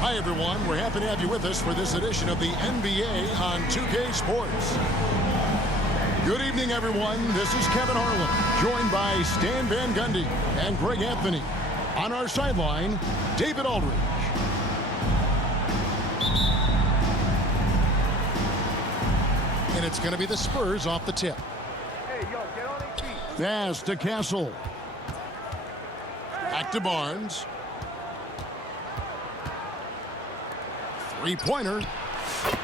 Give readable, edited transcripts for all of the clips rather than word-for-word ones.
Hi, everyone. We're happy to have you with us for this edition of the NBA on 2K Sports. Good evening, everyone. This is Kevin Harlan, joined by Stan Van Gundy and Greg Anthony. On our sideline, David Aldridge. And it's going to be the Spurs off the tip. Hey, yo, get on their feet. Pass to Castle. Back to Barnes. Three-pointer.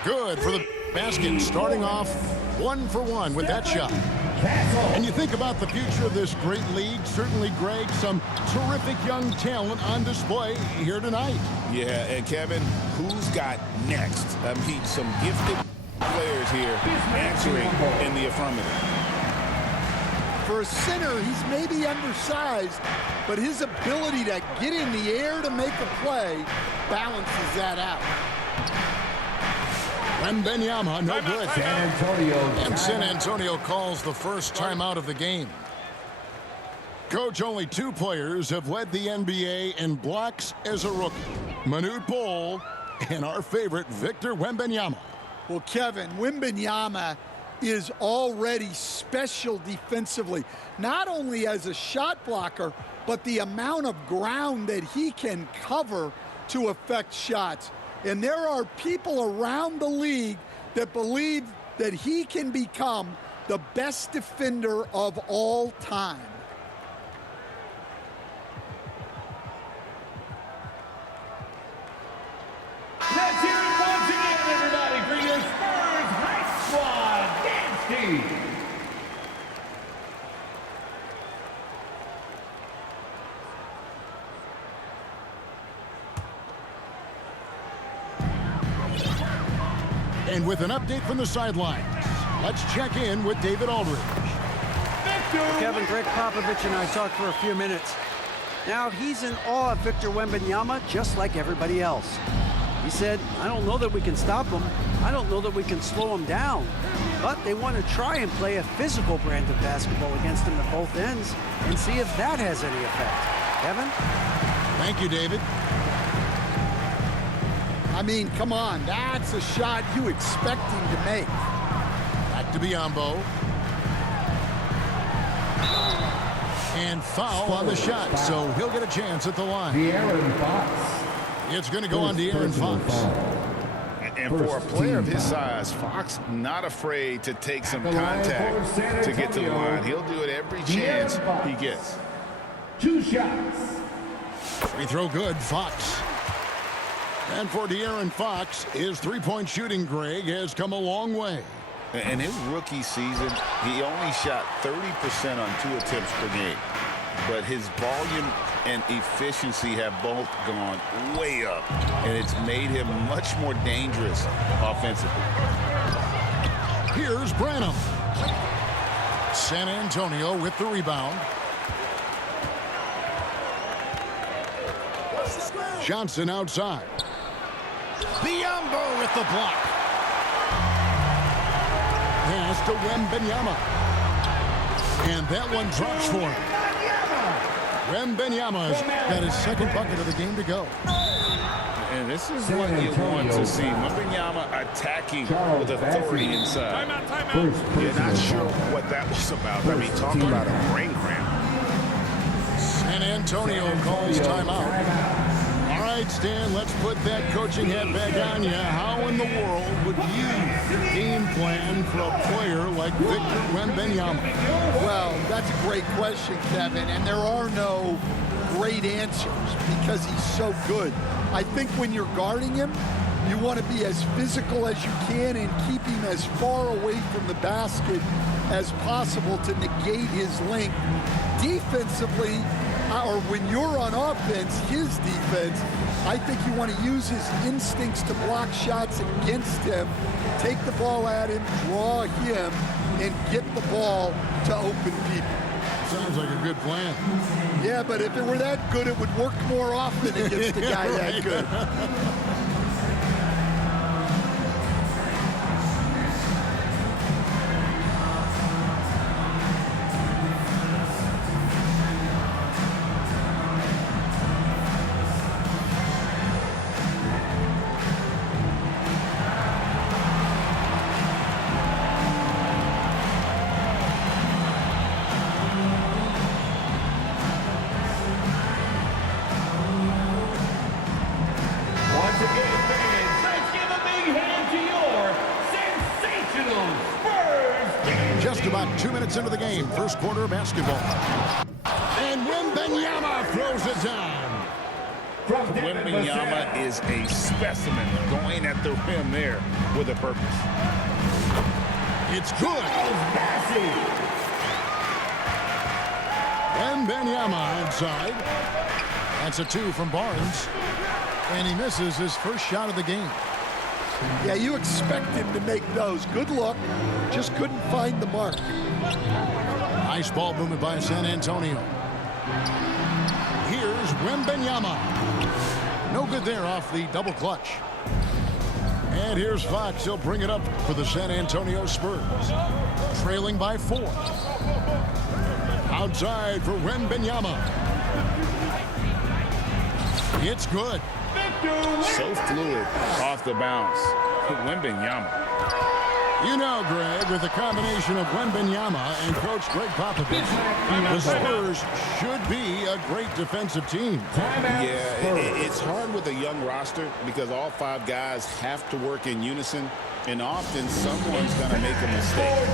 Good for the basket. Starting off 1 for 1 with that shot. And you think about the future of this great league. Certainly, Greg, some terrific young talent on display here tonight. Yeah, and Kevin, who's got next? I mean, some gifted players here answering in the affirmative. For a center, he's maybe undersized, but his ability to get in the air to make a play balances that out. Wembanyama, no good. San Antonio. And San Antonio calls the first timeout of the game. Coach, only 2 players have led the NBA in blocks as a rookie. Manute Bol and our favorite, Victor Wembanyama. Well, Kevin, Wembanyama is already special defensively, not only as a shot blocker, but the amount of ground that he can cover to affect shots. And there are people around the league that believe that he can become the best defender of all time. Let's hear it once again, everybody, for your Spurs High Squad dance team. And with an update from the sidelines, let's check in with David Aldridge. Kevin, Greg Popovich and I talked for a few minutes. Now, he's in awe of Victor Wembanyama just like everybody else. He said, I don't know that we can stop him. I don't know that we can slow him down. But they want to try and play a physical brand of basketball against him at both ends and see if that has any effect. Kevin? Thank you, David. I mean, come on, that's a shot you expect him to make. Back to Biyombo. And foul on the shot, so he'll get a chance at the line. De'Aaron Fox. It's going to go on De'Aaron Fox. And for a player of his size, Fox not afraid to take some contact to get to the line. He'll do it every chance he gets. 2 shots. Free throw good, Fox. And for De'Aaron Fox, his three-point shooting, Greg, has come a long way. In his rookie season, he only shot 30% on 2 attempts per game. But his volume and efficiency have both gone way up, and it's made him much more dangerous offensively. Here's Branham. San Antonio with the rebound. Johnson outside. Biyombo with the block. Pass to Wembanyama. And that one drops for him. Wembanyama's got his second bucket of the game to go. And this is what you want to see. Wembanyama attacking with authority inside. You're not sure what that was about. I mean, talk about a brain cramp. San Antonio calls timeout. All right, Stan, let's put that coaching hat back on you. How in the world would you game plan for a player like Victor Wembanyama? Well, that's a great question, Kevin, and there are no great answers because he's so good. I think when you're guarding him, you want to be as physical as you can and keep him as far away from the basket as possible to negate his length. Defensively, or when you're on offense, his defense, I think you want to use his instincts to block shots against him, take the ball at him, draw him, and get the ball to open people. Sounds like a good plan. Yeah, but if it were that good, it would work more often against a guy that good. Just about 2 minutes into the game, first quarter of basketball. And Wembanyama throws it down. Wembanyama is a specimen going at the rim there with a purpose. It's good. Wembanyama inside. That's a 2 from Barnes. And he misses his first shot of the game. Yeah, you expect him to make those. Good look. Just couldn't find the mark. Nice ball movement by San Antonio. Here's Wembanyama. No good there off the double clutch. And here's Fox. He'll bring it up for the San Antonio Spurs. Trailing by 4. Outside for Wembanyama. It's good. So fluid off the bounce. Wembanyama. You know, Greg, with the combination of Wembanyama and Coach Greg Popovich, the Spurs should be a great defensive team. Yeah, it's hard with a young roster because all 5 guys have to work in unison, and often someone's going to make a mistake.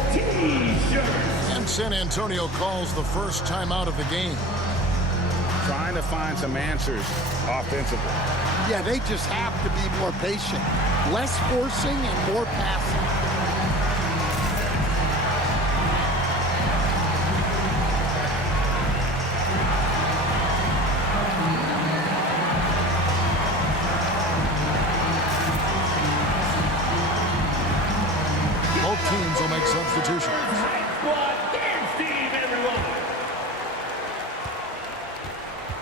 And San Antonio calls the first timeout of the game. Trying to find some answers offensively. Yeah, they just have to be more patient. Less forcing and more passing. Both teams will make substitutions.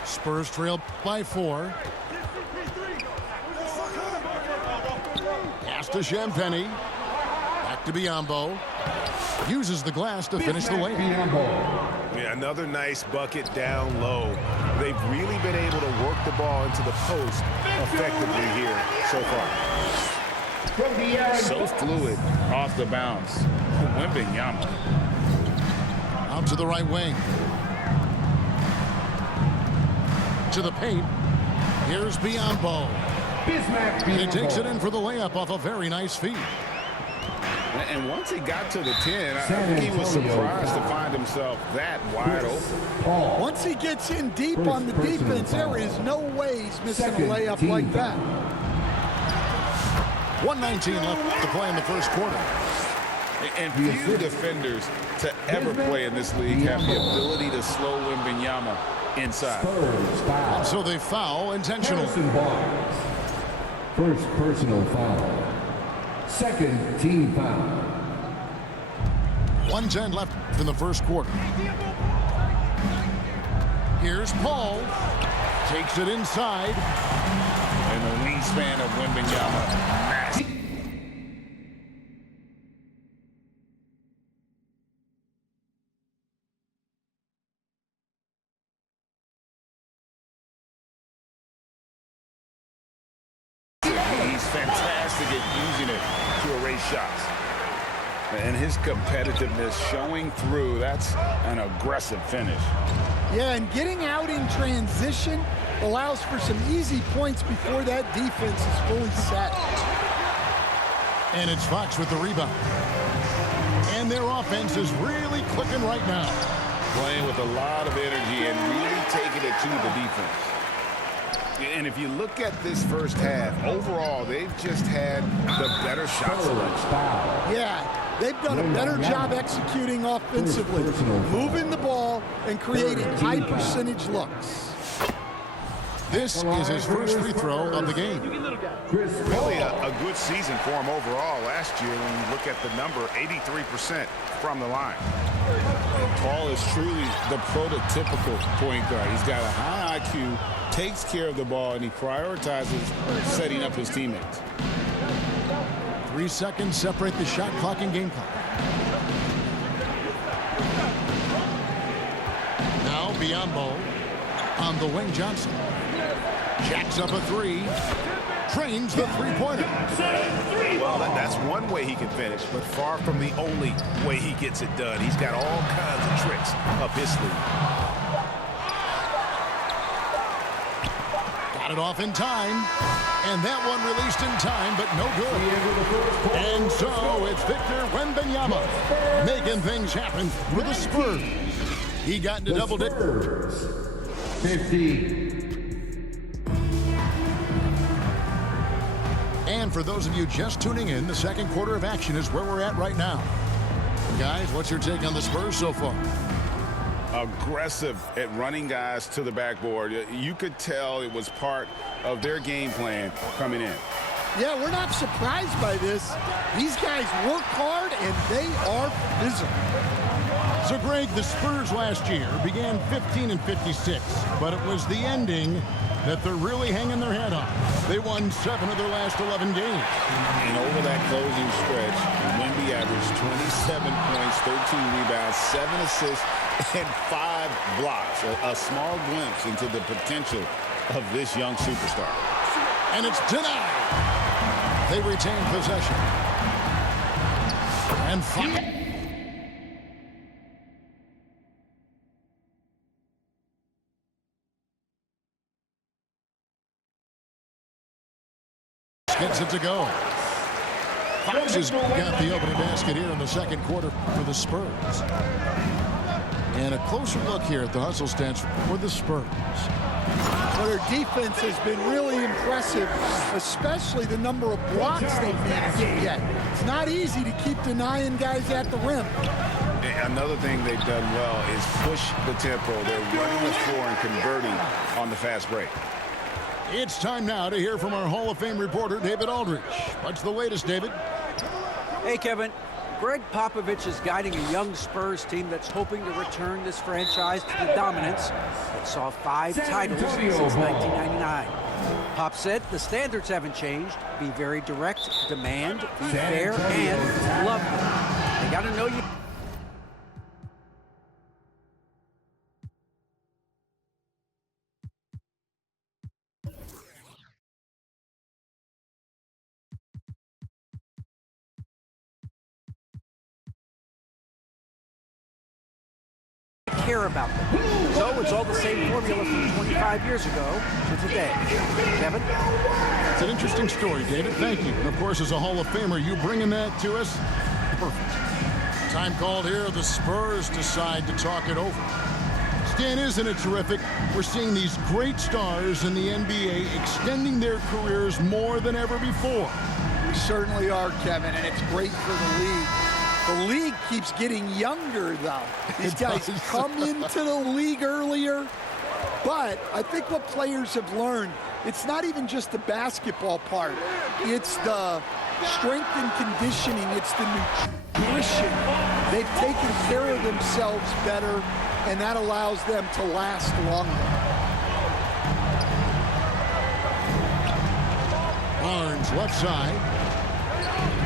Spurs trail by 4. Pass to Champagnie. Back to Biyombo. Uses the glass to finish the layup. Yeah, another nice bucket down low. They've really been able to work the ball into the post effectively here so far. So fluid off the bounce. Wembanyama. Out to the right wing. To the paint. Here's Biyombo. He takes it in for the layup off a very nice feed. And once he got to the 10, I think he was surprised to find himself that wide open. Once he gets in deep on the defense, there is no way he's missing a layup like that. 1:19 left to play in the first quarter. And few defenders to ever play in this league have the ability to slow Wembanyama inside. And so they foul intentionally. First personal foul. Second team foul. 1:10 left in the first quarter. Here's Paul. Takes it inside. And the wingspan of Wembanyama, massive. He's fantastic at using it to erase shots. And his competitiveness showing through. That's an aggressive finish. Yeah, and getting out in transition allows for some easy points before that defense is fully set. And it's Fox with the rebound. And their offense is really clicking right now. Playing with a lot of energy and really taking it to the defense. And if you look at this first half, overall, they've just had the better shot selection. Yeah, they've done a better job executing offensively, moving the ball and creating high percentage looks. This is his first free throw of the game. Really a good season for him overall last year when you look at the number, 83% from the line. And Paul is truly the prototypical point guard. He's got a high IQ, takes care of the ball, and he prioritizes setting up his teammates. 3 seconds separate the shot clock and game clock. Now Biyombo on the wing. Johnson jacks up a 3, trains the three-pointer. Well, that's one way he can finish, but far from the only way he gets it done. He's got all kinds of tricks up his sleeve. Got Got it off in time. And that one released in time, but no good. And so it's Victor Wembanyama making things happen for the Spurs. He got into double digits. 50. And for those of you just tuning in, the second quarter of action is where we're at right now. Guys, what's your take on the Spurs so far? Aggressive at running guys to the backboard. You could tell it was part of their game plan coming in. Yeah, we're not surprised by this. These guys work hard, and they are physical. So, Greg, the Spurs last year began 15 and 56, but it was the ending that they're really hanging their head on. They won 7 of their last 11 games. And over that closing stretch, Wemby averaged 27 points, 13 rebounds, 7 assists, and 5 blocks. A small glimpse into the potential of this young superstar. And it's denied. They retain possession. And Fox gets it to go. Fox has got the opening basket here in the second quarter for the Spurs. And a closer look here at the hustle stats for the Spurs. Well, their defense has been really impressive, especially the number of blocks they've managed to get. It's not easy to keep denying guys at the rim. Another thing they've done well is push the tempo. They're running the floor and converting on the fast break. It's time now to hear from our Hall of Fame reporter, David Aldridge. What's the latest, David? Hey, Kevin. Greg Popovich is guiding a young Spurs team that's hoping to return this franchise to the dominance that saw 5 titles since 1999. Pop said the standards haven't changed. Be very direct, demand, be fair, and love them. They got to know you. Care about them. So it's all the same formula from 25 years ago to today. Kevin? It's an interesting story, David. Thank you. And of course, as a Hall of Famer, you bringing that to us? Perfect. Time called here. The Spurs decide to talk it over. Stan, isn't it terrific? We're seeing these great stars in the NBA extending their careers more than ever before. We certainly are, Kevin, and it's great for the league. The league keeps getting younger, though. These guys come into the league earlier. But I think what players have learned, it's not even just the basketball part. It's the strength and conditioning. It's the nutrition. They've taken care of themselves better, and that allows them to last longer. Barnes, left side.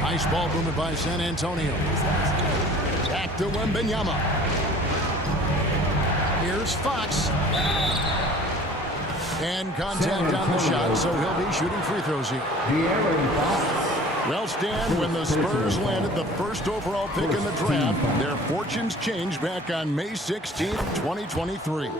Nice ball movement by San Antonio. Back to Wembanyama. Here's Fox. And contact on the shot, so he'll be shooting free throws here. Well, Stan, when the Spurs landed the first overall pick in the draft, their fortunes changed back on May 16th, 2023.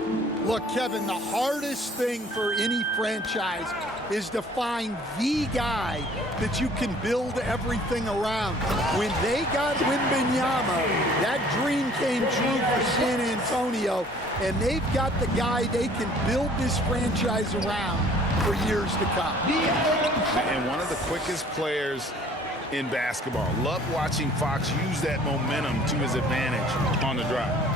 Look, Kevin, the hardest thing for any franchise is to find the guy that you can build everything around. When they got Wembanyama, that dream came true for San Antonio, and they've got the guy they can build this franchise around for years to come. And one of the quickest players in basketball. Love watching Fox use that momentum to his advantage on the drive.